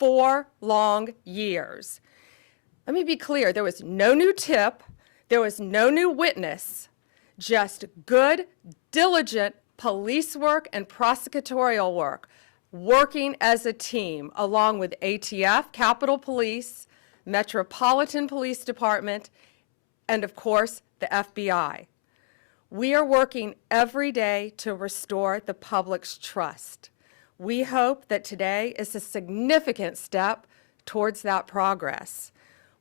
4 long years. Let me be clear, there was no new tip, there was no new witness, just good, diligent police work and prosecutorial work, working as a team along with ATF, Capitol Police, Metropolitan Police Department, and of course, the FBI. We are working every day to restore the public's trust. We hope that today is a significant step towards that progress.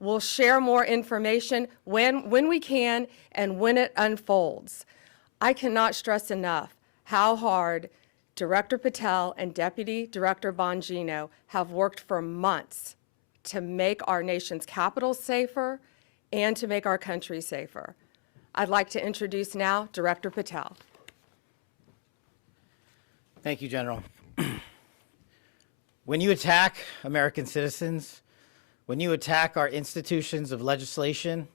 We'll share more information when we can and when it unfolds. I cannot stress enough how hard Director Patel and Deputy Director Bongino have worked for months to make our nation's capital safer and to make our country safer. I'd like to introduce now Director Patel. Thank you, General. When you attack American citizens, when you attack our institutions of legislation,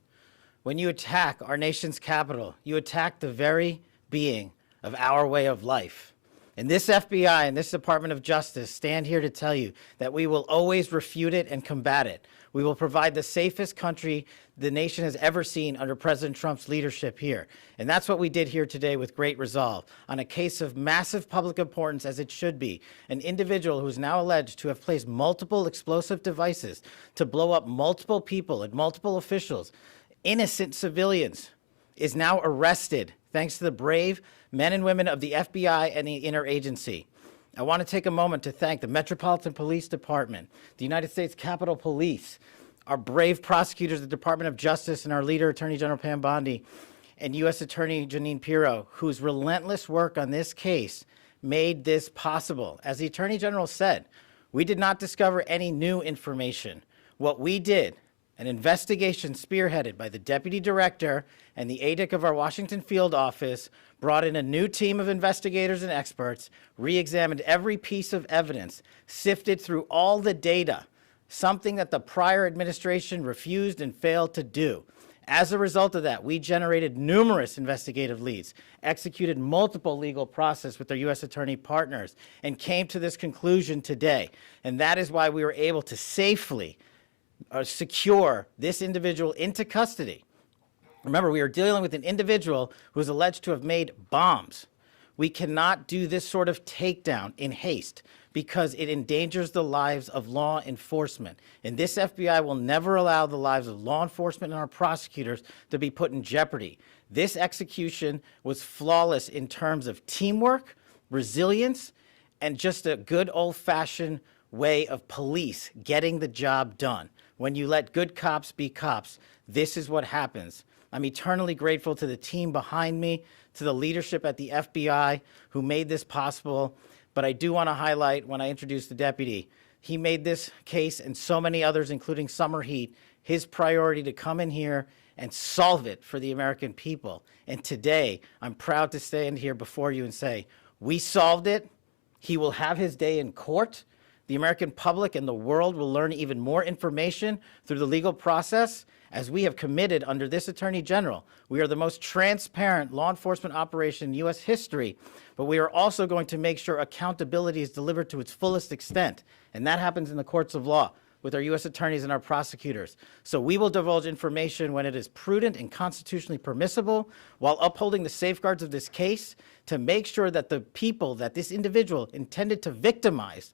when you attack our nation's capital, you attack the very being of our way of life. And this FBI and this Department of Justice stand here to tell you that we will always refute it and combat it. We will provide the safest country the nation has ever seen under President Trump's leadership here. And that's what we did here today with great resolve on a case of massive public importance, as it should be. An individual who is now alleged to have placed multiple explosive devices to blow up multiple people and multiple officials, innocent civilians, is now arrested thanks to the brave men and women of the FBI and the interagency. I want to take a moment to thank the Metropolitan Police Department, the United States Capitol Police, our brave prosecutors, the Department of Justice, and our leader, Attorney General Pam Bondi, and U.S. Attorney Jeanine Pirro, whose relentless work on this case made this possible. As the Attorney General said, we did not discover any new information. What we did, an investigation spearheaded by the Deputy Director and the ADIC of our Washington field office, brought in a new team of investigators and experts, re-examined every piece of evidence, sifted through all the data, something that the prior administration refused and failed to do. As a result of that, we generated numerous investigative leads, executed multiple legal process with our U.S. attorney partners, and came to this conclusion today. And that is why we were able to safely secure this individual into custody. Remember, we are dealing with an individual who is alleged to have made bombs. We cannot do this sort of takedown in haste because it endangers the lives of law enforcement. And this FBI will never allow the lives of law enforcement and our prosecutors to be put in jeopardy. This execution was flawless in terms of teamwork, resilience, and just a good old-fashioned way of police getting the job done. When you let good cops be cops, this is what happens. I'm eternally grateful to the team behind me, to the leadership at the FBI who made this possible. But I do want to highlight, when I introduce the deputy, he made this case and so many others, including Summer Heat, his priority to come in here and solve it for the American people. And today, I'm proud to stand here before you and say, we solved it. He will have his day in court. The American public and the world will learn even more information through the legal process. As we have committed under this Attorney General, we are the most transparent law enforcement operation in U.S. history, but we are also going to make sure accountability is delivered to its fullest extent, and that happens in the courts of law with our U.S. attorneys and our prosecutors. So we will divulge information when it is prudent and constitutionally permissible, while upholding the safeguards of this case to make sure that the people that this individual intended to victimize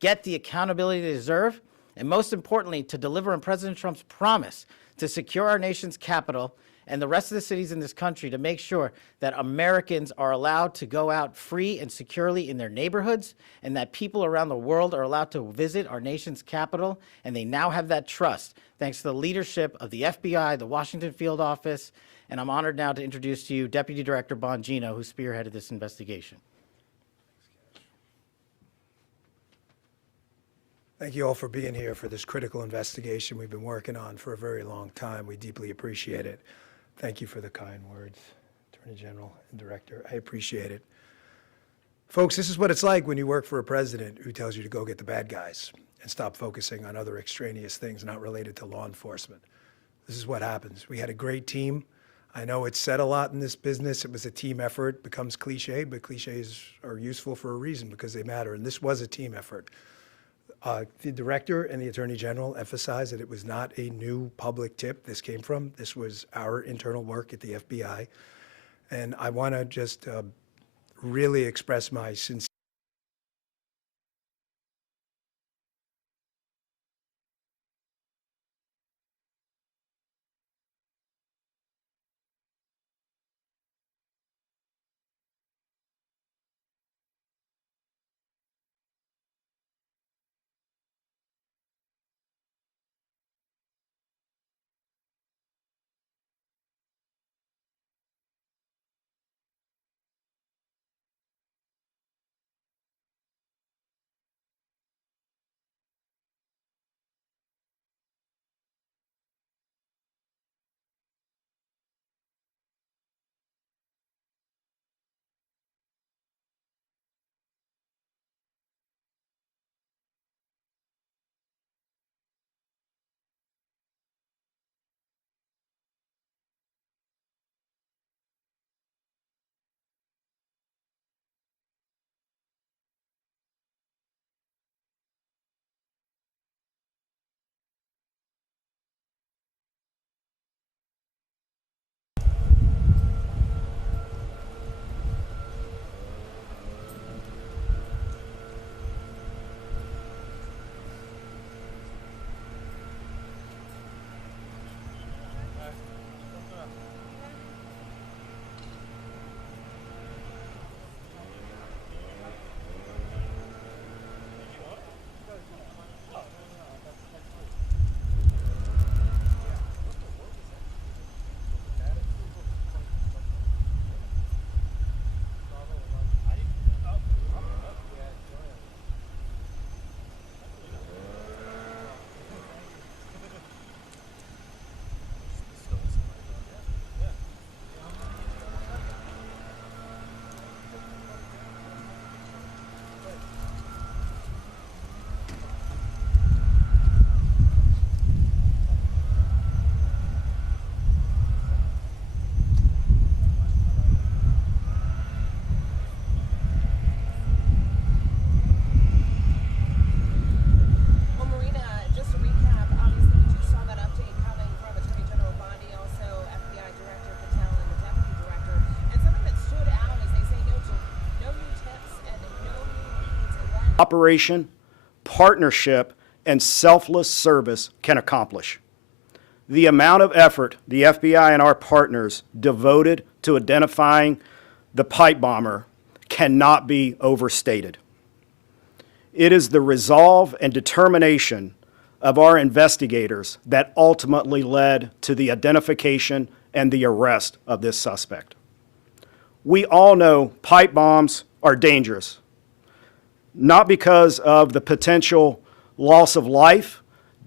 get the accountability they deserve, and most importantly, to deliver on President Trump's promise to secure our nation's capital and the rest of the cities in this country, to make sure that Americans are allowed to go out free and securely in their neighborhoods, and that people around the world are allowed to visit our nation's capital, and they now have that trust thanks to the leadership of the FBI, the Washington field office, and I'm honored now to introduce to you Deputy Director Bongino, who spearheaded this investigation. Thank you all for being here for this critical investigation we've been working on for a very long time. We deeply appreciate it. Thank you for the kind words, Attorney General and Director. I appreciate it. Folks, this is what it's like when you work for a president who tells you to go get the bad guys and stop focusing on other extraneous things not related to law enforcement. This is what happens. We had a great team. I know it's said a lot in this business. It was a team effort. It becomes cliche, but cliches are useful for a reason because they matter. And this was a team effort. The director and the attorney general emphasized that it was not a new public tip this came from. This was our internal work at the FBI. And I want to just really express my sincere operation, partnership, and selfless service can accomplish. The amount of effort the FBI and our partners devoted to identifying the pipe bomber cannot be overstated. It is the resolve and determination of our investigators that ultimately led to the identification and the arrest of this suspect. We all know pipe bombs are dangerous, not because of the potential loss of life,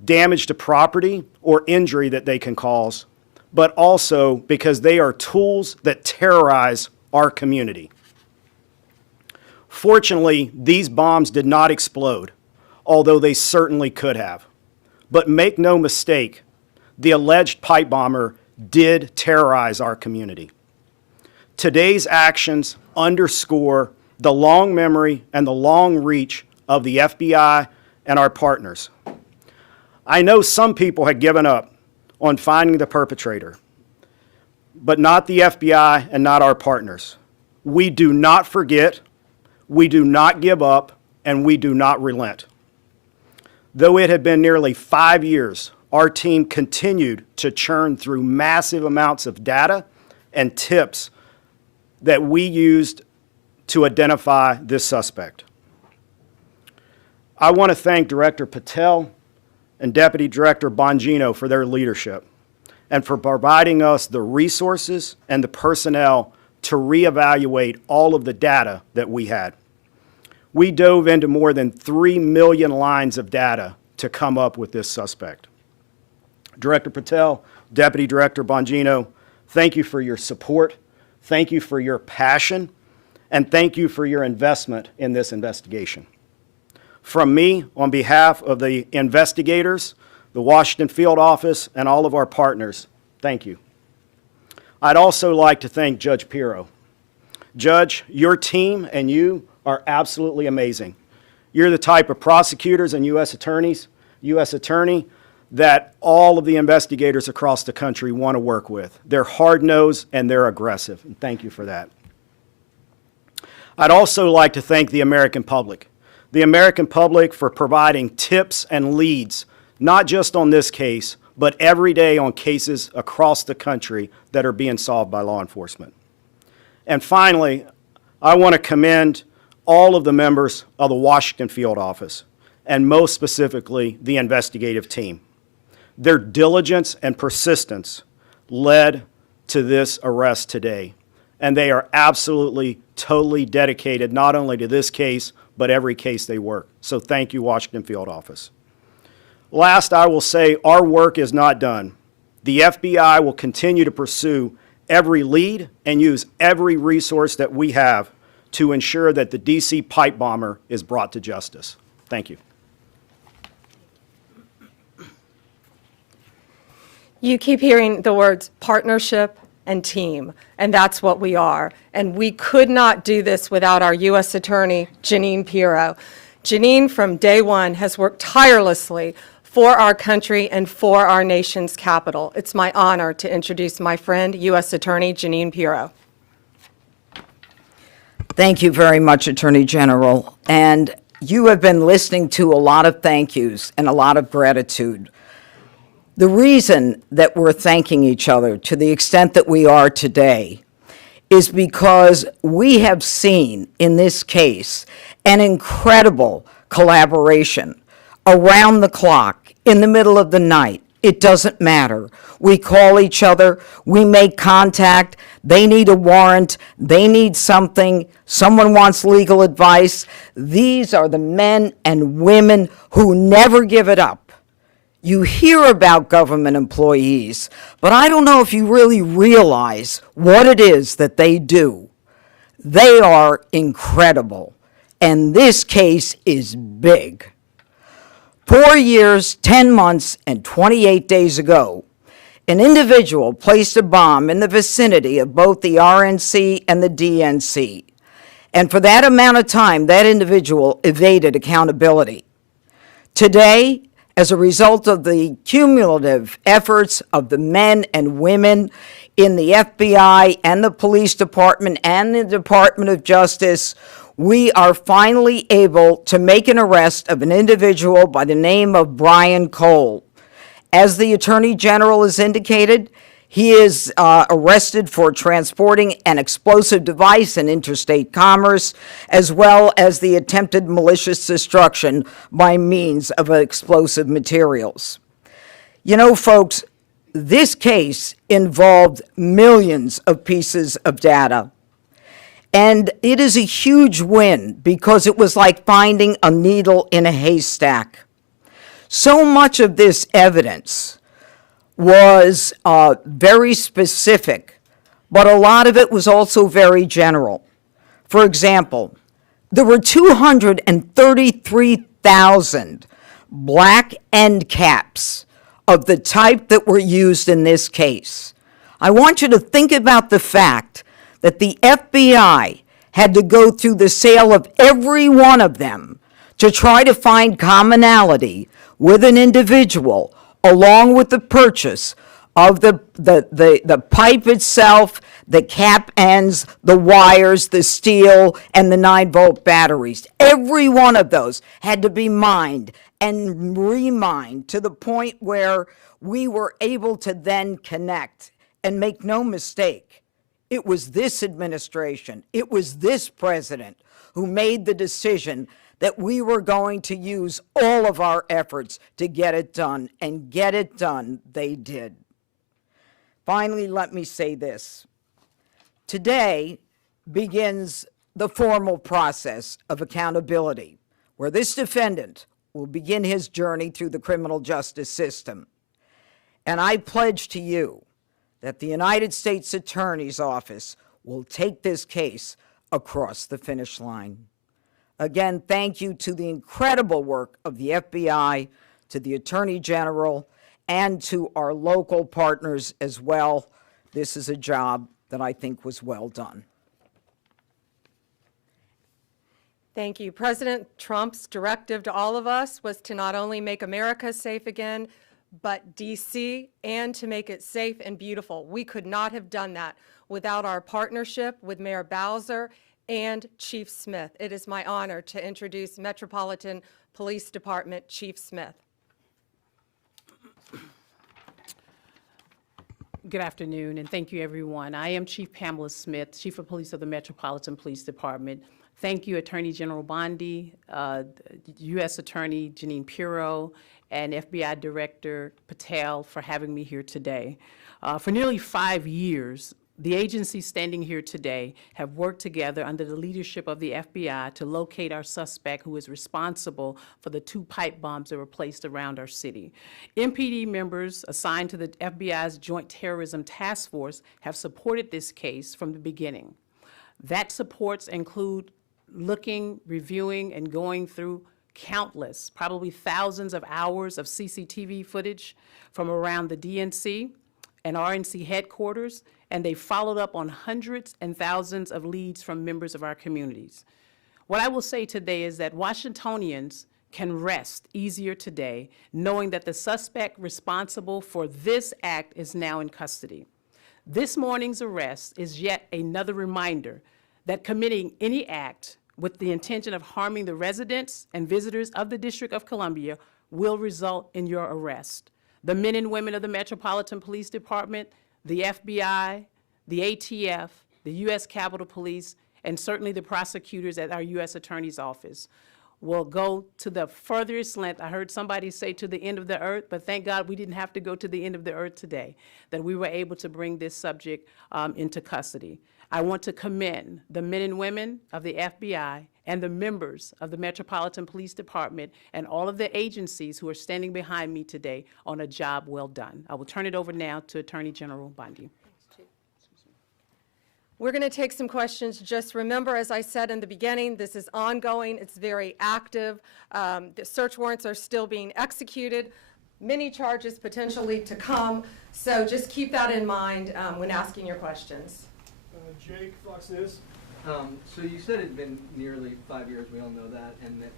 damage to property, or injury that they can cause, but also because they are tools that terrorize our community. Fortunately, these bombs did not explode, although they certainly could have. But make no mistake, the alleged pipe bomber did terrorize our community. Today's actions underscore the long memory and the long reach of the FBI and our partners. I know some people had given up on finding the perpetrator, but not the FBI and not our partners. We do not forget, we do not give up, and we do not relent. Though it had been nearly 5 years, our team continued to churn through massive amounts of data and tips that we used to identify this suspect. I want to thank Director Patel and Deputy Director Bongino for their leadership and for providing us the resources and the personnel to reevaluate all of the data that we had. We dove into more than 3 million lines of data to come up with this suspect. Director Patel, Deputy Director Bongino, thank you for your support, thank you for your passion, and thank you for your investment in this investigation. From me, on behalf of the investigators, the Washington Field Office, and all of our partners, thank you. I'd also like to thank Judge Pirro. Judge, your team and you are absolutely amazing. You're the type of prosecutors and U.S. attorney, that all of the investigators across the country want to work with. They're hard-nosed and they're aggressive, and thank you for that. I'd also like to thank the American public. The American public for providing tips and leads, not just on this case, but every day on cases across the country that are being solved by law enforcement. And finally, I want to commend all of the members of the Washington field office, and most specifically, the investigative team. Their diligence and persistence led to this arrest today, and they are absolutely, totally dedicated not only to this case, but every case they work. So thank you, Washington field office. Last, I will say our work is not done. The FBI will continue to pursue every lead and use every resource that we have to ensure that the D.C. pipe bomber is brought to justice. Thank you. You keep hearing the words partnership and team, and that's what we are. And we could not do this without our U.S. Attorney, Jeanine Pirro. Jeanine, from day one, has worked tirelessly for our country and for our nation's capital. It's my honor to introduce my friend, U.S. Attorney Jeanine Pirro. Thank you very much, Attorney General. And you have been listening to a lot of thank yous and a lot of gratitude. The reason that we're thanking each other to the extent that we are today is because we have seen in this case an incredible collaboration around the clock, in the middle of the night. It doesn't matter. We call each other, we make contact, they need a warrant, they need something, someone wants legal advice. These are the men and women who never give it up. You hear about government employees, but I don't know if you really realize what it is that they do. They are incredible, and this case is big. 4 years, 10 months, and 28 days ago, an individual placed a bomb in the vicinity of both the RNC and the DNC. And for that amount of time, that individual evaded accountability. Today, as a result of the cumulative efforts of the men and women in the FBI and the police department and the Department of Justice, we are finally able to make an arrest of an individual by the name of Brian Cole. As the Attorney General has indicated, he is arrested for transporting an explosive device in interstate commerce, as well as the attempted malicious destruction by means of explosive materials. You know, folks, this case involved millions of pieces of data. And it is a huge win because it was like finding a needle in a haystack. So much of this evidence was very specific, but a lot of it was also very general. For example, there were 233,000 black end caps of the type that were used in this case. I want you to think about the fact that the FBI had to go through the sale of every one of them to try to find commonality with an individual, along with the purchase of the pipe itself, the cap ends, the wires, the steel, and the 9-volt batteries. Every one of those had to be mined and remined to the point where we were able to then connect. And make no mistake, it was this administration, it was this president who made the decision that we were going to use all of our efforts to get it done, and get it done they did. Finally, let me say this. Today begins the formal process of accountability, where this defendant will begin his journey through the criminal justice system. And I pledge to you that the United States Attorney's Office will take this case across the finish line. Again, thank you to the incredible work of the FBI, to the Attorney General, and to our local partners as well. This is a job that I think was well done. Thank you. President Trump's directive to all of us was to not only make America safe again, but D.C., and to make it safe and beautiful. We could not have done that without our partnership with Mayor Bowser and Chief Smith. It is my honor to introduce Metropolitan Police Department Chief Smith. Good afternoon, and thank you, everyone. I am Chief Pamela Smith, Chief of Police of the Metropolitan Police Department. Thank you, Attorney General Bondi, U.S. Attorney Janine Pirro, and FBI Director Patel for having me here today. For nearly 5 years, the agencies standing here today have worked together under the leadership of the FBI to locate our suspect who is responsible for the 2 pipe bombs that were placed around our city. MPD members assigned to the FBI's Joint Terrorism Task Force have supported this case from the beginning. That supports include looking, reviewing, and going through countless, probably thousands of hours of CCTV footage from around the DNC and RNC headquarters, and they followed up on hundreds and thousands of leads from members of our communities. What I will say today is that Washingtonians can rest easier today knowing that the suspect responsible for this act is now in custody. This morning's arrest is yet another reminder that committing any act with the intention of harming the residents and visitors of the District of Columbia will result in your arrest. The men and women of the Metropolitan Police Department, the FBI, the ATF, the U.S. Capitol Police, and certainly the prosecutors at our U.S. Attorney's Office will go to the furthest length. I heard somebody say to the end of the earth, but thank God we didn't have to go to the end of the earth today, that we were able to bring this subject into custody. I want to commend the men and women of the FBI and the members of the Metropolitan Police Department and all of the agencies who are standing behind me today on a job well done. I will turn it over now to Attorney General Bondi. We're going to take some questions. Just remember, as I said in the beginning, this is ongoing. It's very active. The search warrants are still being executed. Many charges potentially to come. So just keep that in mind when asking your questions. Jake, Fox News. So you said it had been nearly 5 years, we all know that, and that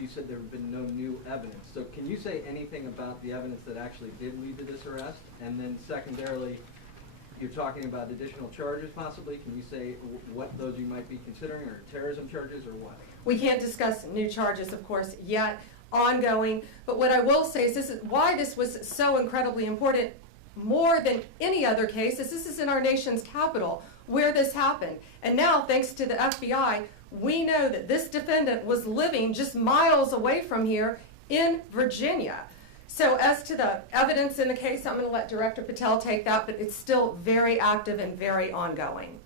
you said there had been no new evidence. So can you say anything about the evidence that actually did lead to this arrest? And then secondarily, you're talking about additional charges possibly. Can you say what those you might be considering, or terrorism charges, or what? We can't discuss new charges, of course, yet, ongoing. But what I will say is this is why this was so incredibly important, more than any other case, is this is in our nation's capital where this happened. And now, thanks to the FBI, we know that this defendant was living just miles away from here in Virginia. So as to the evidence in the case, I'm going to let Director Patel take that, but it's still very active and very ongoing.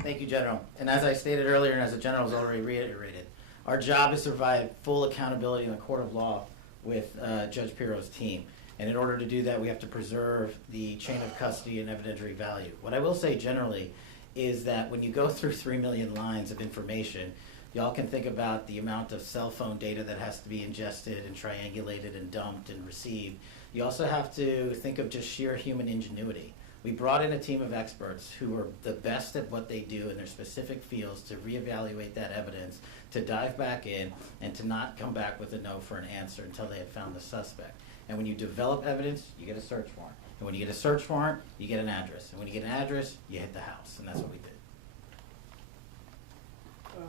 Thank you, General. And as I stated earlier, and as the General has already reiterated, our job is to provide full accountability in the court of law with Judge Pirro's team. And in order to do that, we have to preserve the chain of custody and evidentiary value. What I will say generally is that when you go through 3 million lines of information, y'all can think about the amount of cell phone data that has to be ingested and triangulated and dumped and received. You also have to think of just sheer human ingenuity. We brought in a team of experts who are the best at what they do in their specific fields to reevaluate that evidence, to dive back in, and to not come back with a no for an answer until they had found the suspect. And when you develop evidence, you get a search warrant. And when you get a search warrant, you get an address. And when you get an address, you hit the house. And that's what we did.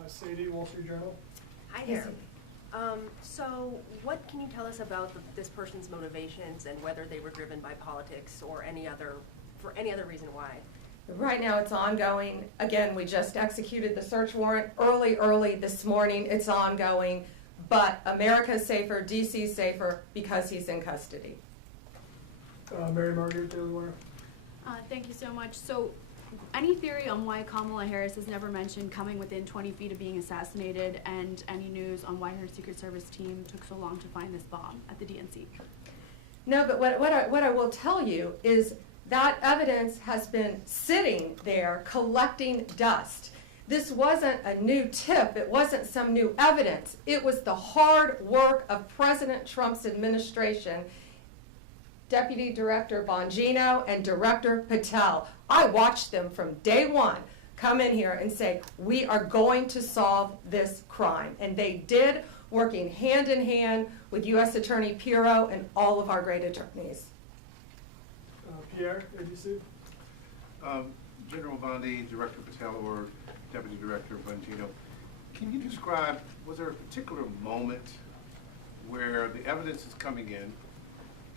Sadie, Wall Street Journal. Hi there. So what can you tell us about this person's motivations and whether they were driven by politics or for any other reason why? Right now it's ongoing. Again, we just executed the search warrant early this morning. It's ongoing. But America's safer, DC's safer because he's in custody. Mary Margaret, Daily Wire. Thank you so much. So, any theory on why Kamala Harris has never mentioned coming within 20 feet of being assassinated, and any news on why her Secret Service team took so long to find this bomb at the DNC? No, but what I will tell you is that evidence has been sitting there collecting dust. This wasn't a new tip. It wasn't some new evidence. It was the hard work of President Trump's administration, Deputy Director Bongino and Director Patel. I watched them from day one come in here and say, we are going to solve this crime. And they did, working hand in hand with U.S. Attorney Pirro and all of our great attorneys. Pierre, ABC. General Bondi, Director Patel, or Deputy Director Bongino, can you describe, was there a particular moment where the evidence is coming in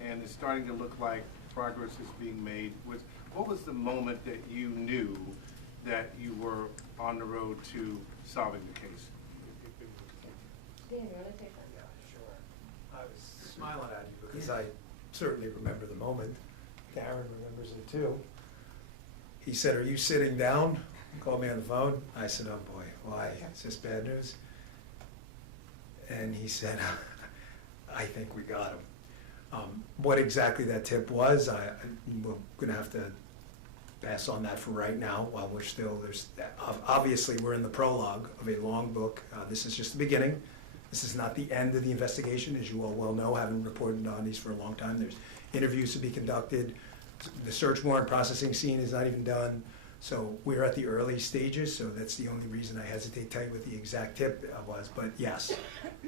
and it's starting to look like progress is being made? What was the moment that you knew that you were on the road to solving the case? Dan, you want to take that? Yeah, sure. I was smiling at you because I certainly remember the moment. Darren remembers it too. He said, "Are you sitting down?" He called me on the phone. I said, "Oh boy, why? Is this bad news?" And he said, "I think we got him." What exactly that tip was, we're gonna have to pass on that for right now while we're still, obviously we're in the prologue of a long book. This is just the beginning. This is not the end of the investigation, as you all well know, having reported on these for a long time. There's interviews to be conducted. The search warrant processing scene is not even done. So we're at the early stages, so that's the only reason I hesitate to tell you what the exact tip was. But yes,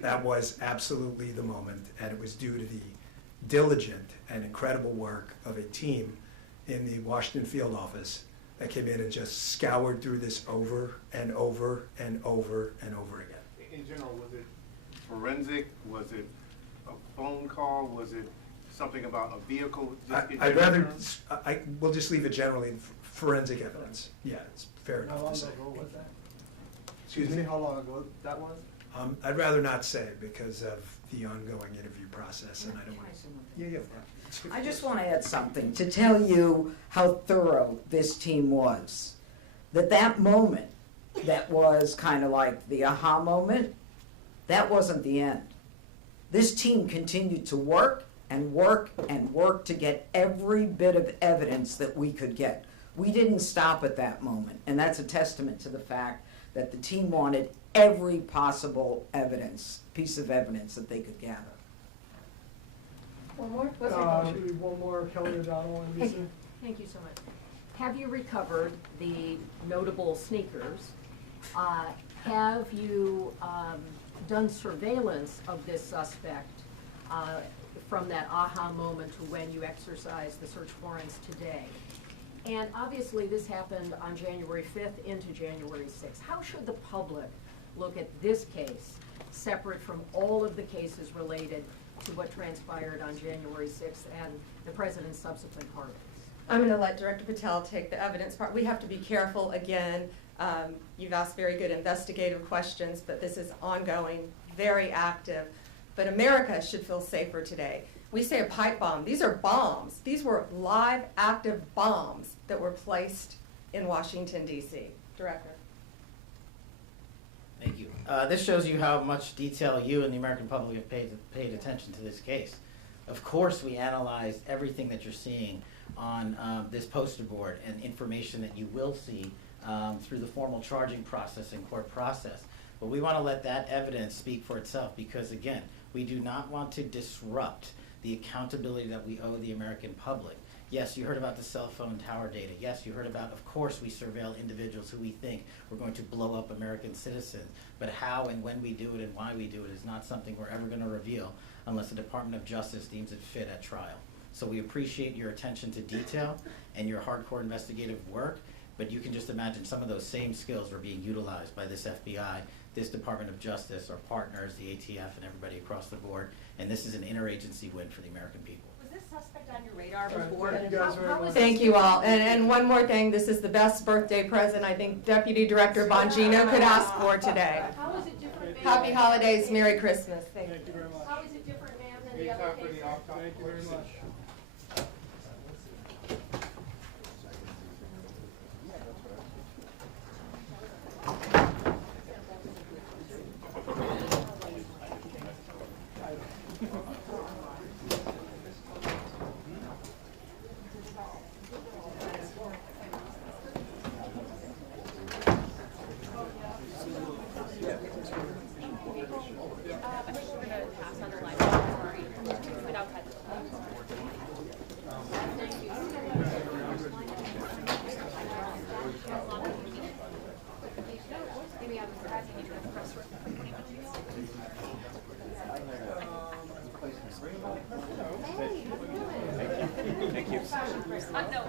that was absolutely the moment, and it was due to the diligent and incredible work of a team in the Washington field office that came in and just scoured through this over and over and over and over again. In general, was it forensic? Was it a phone call? Was it something about a vehicle? I'd rather, we'll just leave it generally forensic evidence. Yeah, it's fair How enough long to say. ago was that? Excuse Can you me? say how long ago that was? I'd rather not say because of the ongoing interview process, and I don't want to. Yeah. I just want to add something to tell you how thorough this team was. That moment that was kind of like the aha moment, that wasn't the end. This team continued to work and work and work to get every bit of evidence that we could get. We didn't stop at that moment, and that's a testament to the fact that the team wanted every possible piece of evidence that they could gather. One more? Maybe one more, Kelly O'Donnell, NBC. Thank you so much. Have you recovered the notable sneakers? Have you done surveillance of this suspect from that aha moment to when you exercised the search warrants today? And obviously this happened on January 5th into January 6th. How should the public look at this case separate from all of the cases related to what transpired on January 6th and the president's subsequent pardons? I'm going to let Director Patel take the evidence part. We have to be careful again. You've asked very good investigative questions, but this is ongoing, very active. But America should feel safer today. We say a pipe bomb. These are bombs. These were live, active bombs that were placed in Washington, D.C. Director. Thank you. This shows you how much detail you and the American public have paid attention to this case. Of course, we analyzed everything that you're seeing on this poster board and information that you will see through the formal charging process and court process. But we want to let that evidence speak for itself because, again, we do not want to disrupt the accountability that we owe the American public. Yes, you heard about the cell phone tower data. Yes, you heard about, of course, we surveil individuals who we think we're going to blow up American citizens. But how and when we do it and why we do it is not something we're ever going to reveal unless the Department of Justice deems it fit at trial. So we appreciate your attention to detail and your hardcore investigative work, but you can just imagine some of those same skills were being utilized by this FBI, this Department of Justice, our partners, the ATF, and everybody across the board. And this is an interagency win for the American people. Was this suspect on your radar All right, before? thank you guys very How much. was Thank this you all. different? And one more thing, this is the best birthday present I think Deputy Director Bongino could ask for today. How is it different, ma'am? Happy holidays, Merry Christmas. Thank you. Thank you very much. How is it different, ma'am, than the other cases? Thank you very much. fashion person. No,